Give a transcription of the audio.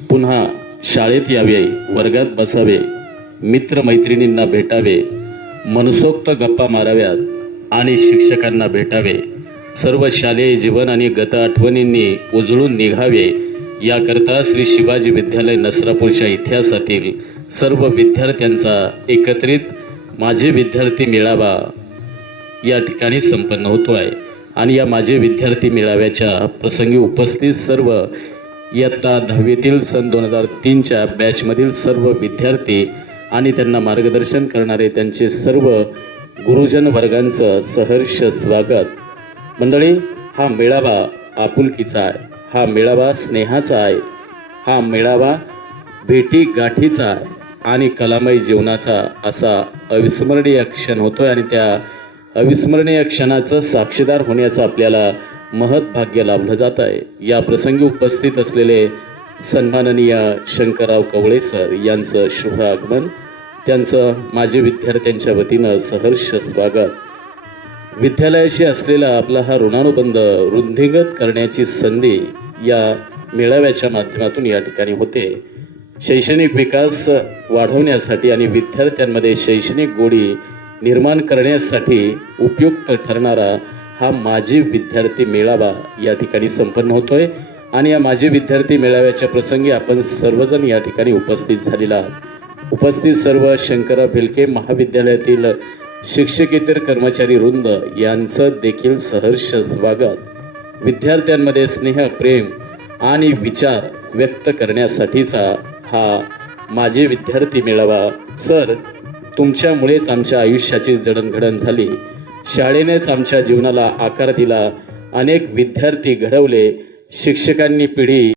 पुन्हा शाळेत यावे, वर्गात बसावे, मित्रमैत्रिणींना भेटावे, मनसोक्त गप्पा माराव्यात आणि शिक्षकांना भेटावे, सर्व शालेय जीवन आणि गत आठवणींनी उजळून निघावे याकरता श्री शिवाजी विद्यालय नसरापूरच्या इतिहासातील सर्व विद्यार्थ्यांचा एकत्रित माझे विद्यार्थी मेळावा या ठिकाणी संपन्न होतो आहे। आणि या माझे विद्यार्थी मेळाव्याच्या प्रसंगी उपस्थित सर्व इयत्ता 10वीतील सन 2003च्या बॅचमधील सर्व विद्यार्थी आणि त्यांना मार्गदर्शन करणारे त्यांचे सर्व गुरुजन वर्गांचं सहर्ष स्वागत। मंडळी, हा मेळावा आपुलकीचा आहे, हा मेळावा स्नेहाचा आहे, हा मेळावा भेटी गाठीचा आहे आणि कलामय जीवनाचा असा अविस्मरणीय क्षण होतोय आणि त्या अविस्मरणीय क्षणाचं साक्षीदार होण्याचं आपल्याला महत् भाग्य लाभलं जात आहे। या प्रसंगी उपस्थित असलेले सन्माननीय शंकरराव कवळे सर यांचं शुभ आगमन, त्यांचं माझे विद्यार्थ्यांच्या वतीनं सहर्ष स्वागत। विद्यालयाशी असलेला आपला हा ऋणानुबंध वृद्धिंगत करण्याची संधी या मेळाव्याच्या माध्यमातून या ठिकाणी होते। शैक्षणिक विकास वाढवण्यासाठी आणि विद्यार्थ्यांमध्ये शैक्षणिक गोडी निर्माण करण्यासाठी उपयुक्त ठरणारा हा माझे विद्यार्थी मेळावा या ठिकाणी संपन्न होतोय। आणि या माझे विद्यार्थी मेळाव्याच्या प्रसंगी आपण सर्वजण या ठिकाणी उपस्थित झालेला आहात। उपस्थित सर्व शंकरराव भिलके महाविद्यालयातील शिक्षकेतर कर्मचारी वृंद यांचं देखील सहर्ष स्वागत। विद्यार्थ्यांमध्ये स्नेह, प्रेम आणि विचार व्यक्त करण्यासाठीचा हा माझे विद्यार्थी मेळावा। सर, तुमच्यामुळेच आमच्या आयुष्याची जडणघडण झाली, शाळेनेच आमच्या जीवनाला आकार दिला, अनेक विद्यार्थी घडवले, शिक्षकांनी पिढी